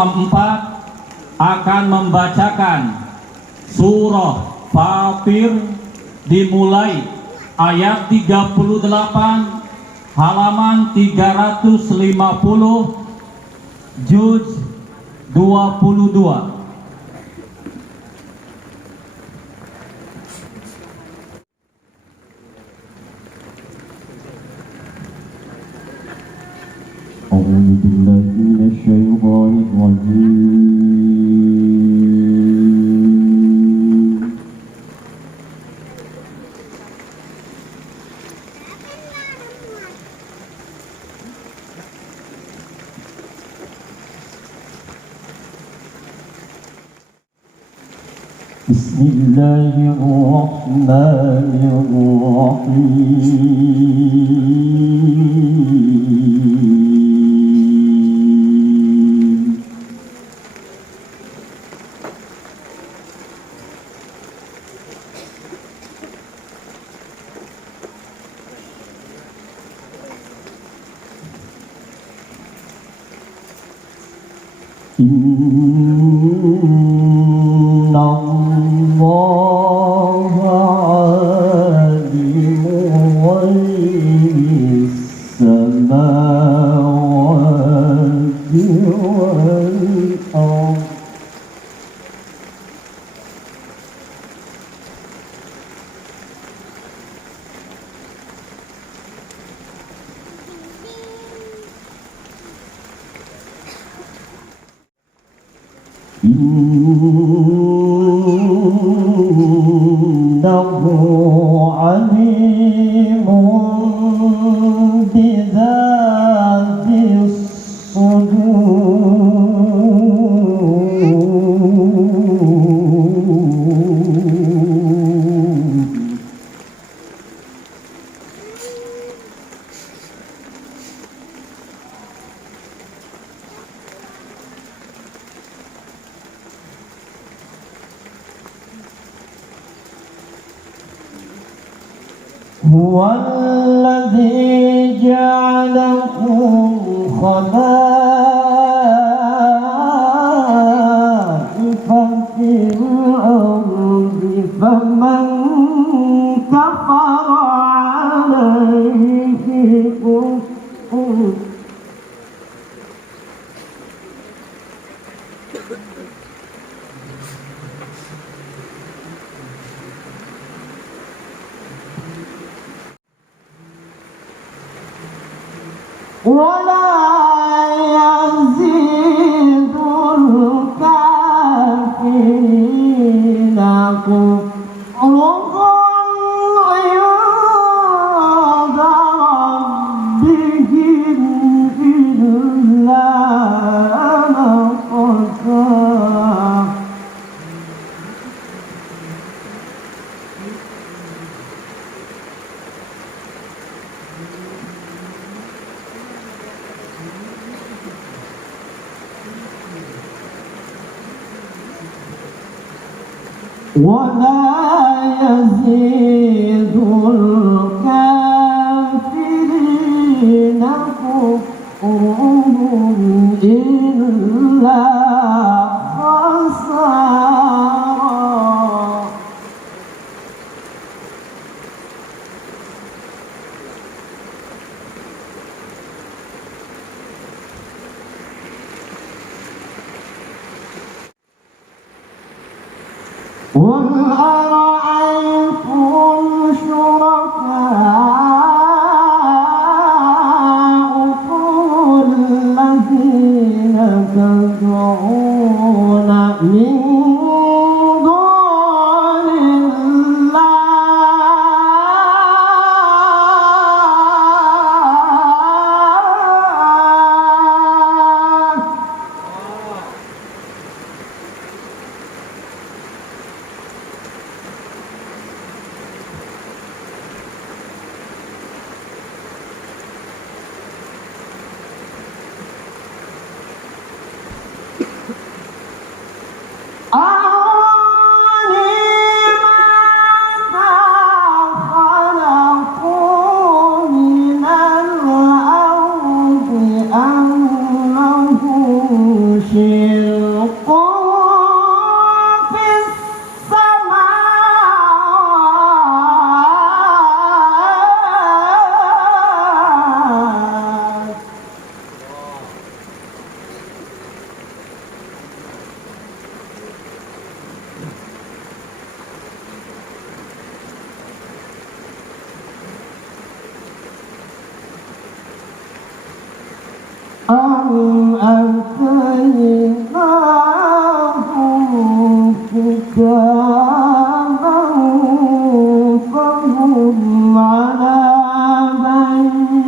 4 akan membacakan surah Fatir dimulai ayat 38 halaman 350 juz 22. أعوذ بالله من الشيطان الرجيم. بسم الله الرحمن الرحيم. إن الله عالم غيب السماوات والأرض إنه عليم بذات الصدور. هو الذي جعلكم خلائف في الأرض فمن كفر عليه كفره ولا يزيد الكافرين كفرهم عند ربهم إلا مقتا. ولا يزيد الكافرين كفرهم إلا خسارا. قل أرأيتم شركاءكم الذين تدعون من دون الله آتيناهم كتابا فهم على بينة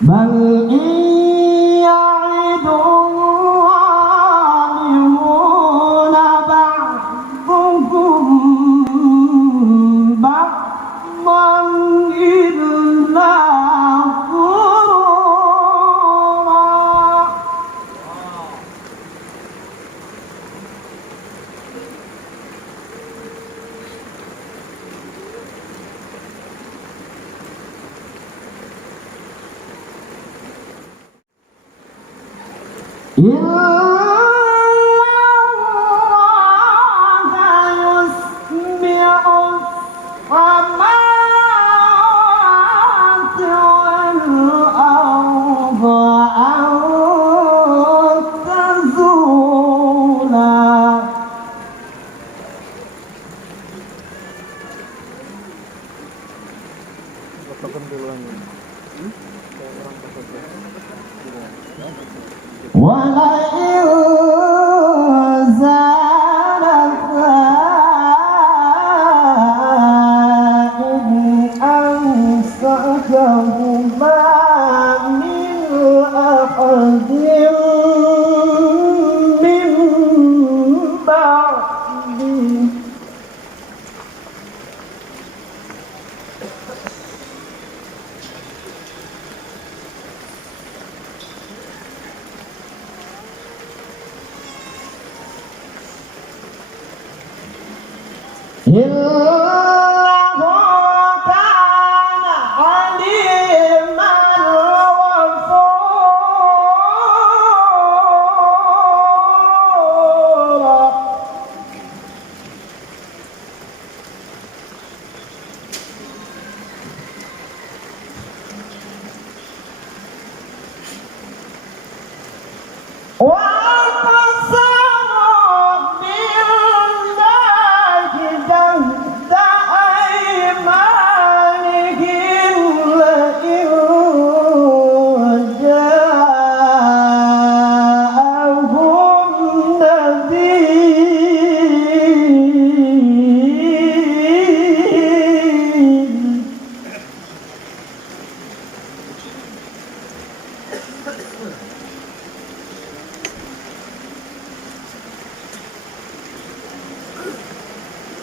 بل إن يعد الظالمون بعضهم بعضا إلا غرورا إن الله يسمع السماوات والأرض أن تزولا ولئن زالتا إن أمسكهما من أحد من بعده إنه كان عليما غفورا وأقسموا بالله جهد أيمانهم لئن جاءهم نذير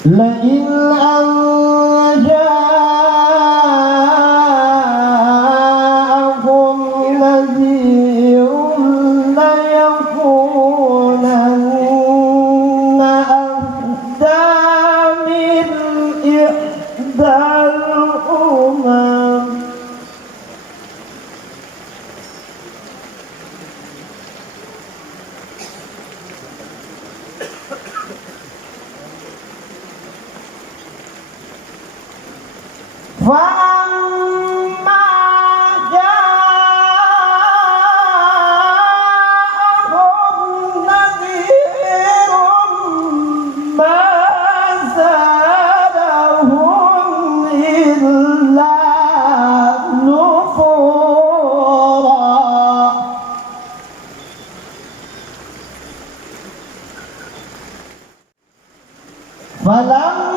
لئن جاءهم نذير ليكونن أهدى من إحدى الأمم فلما جاءهم نذير ما زادهم إلا نفورا فلما